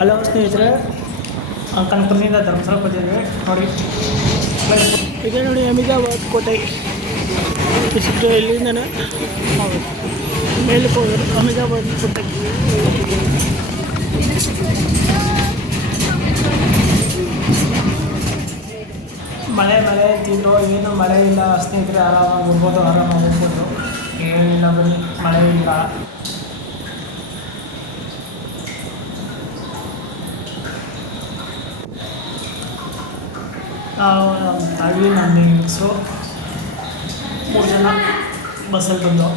Hello ಸ್ನೇಹಿತರೆ, ಕನಕಪುರದಿಂದ ಧರ್ಮಸ್ಥಳ ಬಂದಿದ್ವಿ ನೋಡಿ. ಇದೆ ನೋಡಿ ಅಹಮದಾಬಾದ್ ಕೋಟೆ. ಇಷ್ಟು ಇಲ್ಲಿಂದನೇ ಮೇಲಕ್ಕೆ ಹೋಗೋದು ಅಹಮದಾಬಾದ್ ಕೋಟೆ. ಮಳೆ ಅಂತಿದ್ರು, ಏನು ಮಳೆ ಇಲ್ಲ ಸ್ನೇಹಿತರೆ. ಆರಾಮಾಗಿ ಹೋಗ್ಬೋದು. ಏನಿಲ್ಲ ಬನ್ನಿ, ಮಳೆ ಇಲ್ಲ. ನಾವು ನಮ್ಮ ತಾಯಿ ನಮ್ಮ ಹೆಂಗಸರು 3 ಜನ ಬಸ್ಸಲ್ಲಿ ಬಂದು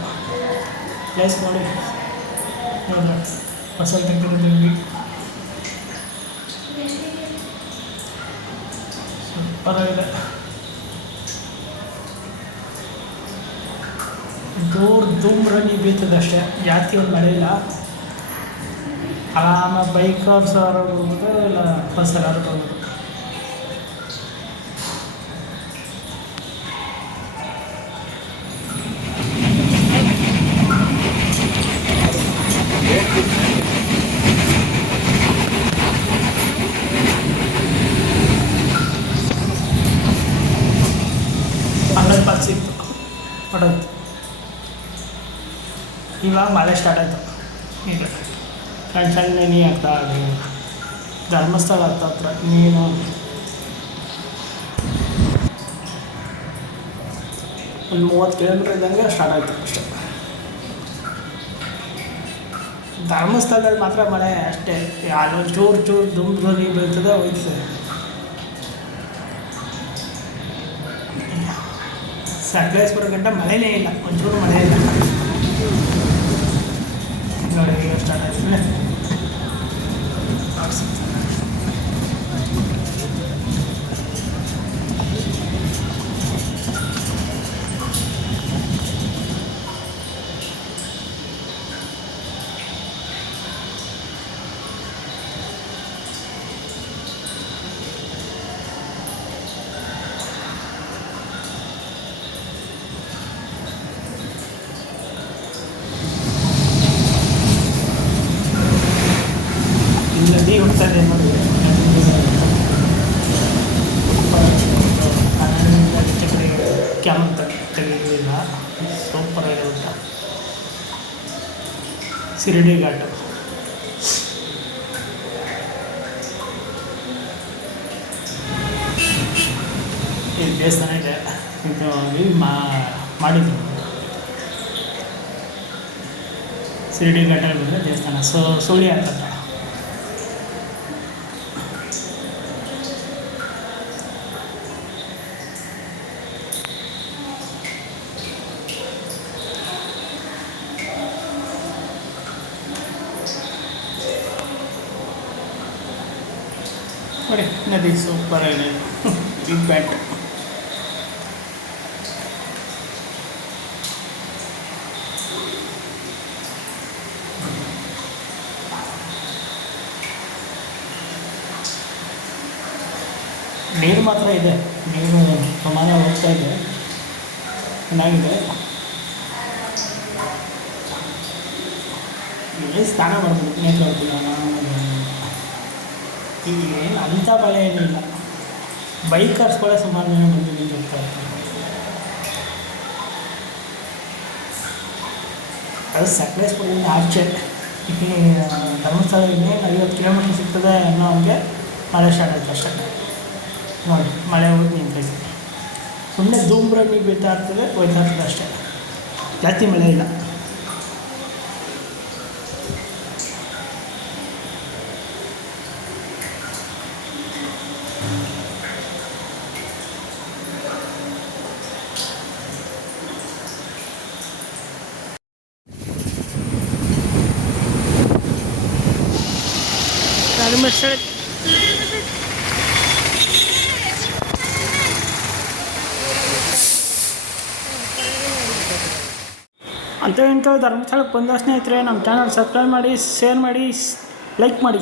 ಪ್ಲೇಸ್ ನೋಡಿ. ಬಸ್ಸಲ್ಲಿ ತೆಗೆದಿದ್ದೀವಿ. ಸೂಪರಾಗಿದೆ. ಧೂಮ್ರನಿ ಬೀಳ್ತದೆ ಅಷ್ಟೇ, ಜಾಸ್ತಿ ಒಂದು ಮಳೆ ಇಲ್ಲ. ಆರಾಮಾಗಿ ಬೈಕರ್ಸ್ ಹೋಗ್ಬೋದು, ಇಲ್ಲ ಬಸ್ಸಲ್ಲಿ ಹೋಗ್ಬೋದು. ಸಿಕ್ತು ಹೊಡೋಯ್ತು. ಇವಾಗ ಮಳೆ ಸ್ಟಾರ್ಟ್ ಆಯಿತು. ಈಗ ಸಣ್ಣ ನೀರು ಆಗ್ತಾ ಇದೆ. ಧರ್ಮಸ್ಥಳ ಹತ್ರ ನೀರು ಒಂದು 30 ಕಿಲೋಮೀಟ್ರ್ ಇದ್ದಂಗೆ ಸ್ಟಾರ್ಟ್ ಆಯಿತು ಅಷ್ಟೇ. ಧರ್ಮಸ್ಥಳದಲ್ಲಿ ಮಾತ್ರ ಮಳೆ ಅಷ್ಟೇ, ಅಲ್ಲೊಂದು ಚೂರು ಧೂಮ್ರನಿ ಬೀಳ್ತದೆ, ಹೋಯ್ತದೆ. ಸಕಲೇಶ್ಪುರ ಗಂಟ ಮಳೆನೇ ಇಲ್ಲ, ಒಂಚೂರು ಮಳೆ ಇಲ್ಲ ನೋಡಿ. ಈಗ ಸ್ಟಾರ್ಟ್ ಆಯ್ತು. ನದಿ ಹೋಗ್ತಾ ಇದೆ ನೋಡಿ. ಕ್ಯಾಮಲ್ ತೆಗೆದಿಲ್ಲ, ಸೂಪರ್ ಆಗಿರುತ್ತೆ. ಶಿರಡಿ ಘಾಟ್ ಈ ದೇವಸ್ಥಾನ ಇದೆ. ಇದು ಮಾಡಿದ್ರು ಶಿರಡಿ ಘಾಟಲ್ಲಿ ಬಂದರೆ ದೇವಸ್ಥಾನ ಸುಳ್ಳಿ ಆಗ್ತದೆ. ನೋಡಿ ನದಿ ಸೂಪರ್ ಆಗಿದೆ. ಬಿಗ್ ಬ್ಯಾಟ್ ನೀರು ಮಾತ್ರ ಇದೆ, ನೀರು ಪ್ರಮಾಣ ಹೋಗ್ತಾ ಇದೆ, ಚೆನ್ನಾಗಿದೆ. ಇಲ್ಲಿ ಸ್ನಾನ ಮಾಡ್ಬೋದು, ಈಗ ಏನು ಅಂಥ ಮಳೆ ಏನಿಲ್ಲ. ಬೈಕರ್ಸ್ಗಳೇ ಸುಮಾರು ಜನ ಬಂದು ಹೋಗ್ತಾ ಇರ್ತಾರೆ. ಅದು ಸಕಲೇಶ್ಪುರದಿಂದ ಆಚೆ ಧರ್ಮಸ್ಥಳ ಇನ್ನೇನು 50 ಕಿಲೋಮೀಟ್ರ್ ಸಿಗ್ತದೆ ಅನ್ನೋ ಹಂಗೆ ಮಳೆ ಸ್ಟಾರ್ಟ್ ಆಯಿತು ಅಷ್ಟೇ. ನೋಡಿ ಮಳೆ ಹೋಗಿ ನಿಂತೈತೆ. ಸುಮ್ಮನೆ ಧೂಮ್ರನಿ ಬೀಳ್ತಾ ಇರ್ತದೆ, ಹೋಯ್ತಾ ಇರ್ತದೆ ಅಷ್ಟೇ, ಜಾಸ್ತಿ ಮಳೆ ಇಲ್ಲ. ಧರ್ಮಸ್ಥಳ ಅಂತ ಇಂಥ ಧರ್ಮಸ್ಥಳಕ್ಕೆ ಬಂದ ಸ್ನೇಹಿತರೆ, ನಮ್ಮ ಚಾನಲ್ ಸಬ್ಸ್ಕ್ರೈಬ್ ಮಾಡಿ, ಶೇರ್ ಮಾಡಿ, ಲೈಕ್ ಮಾಡಿ.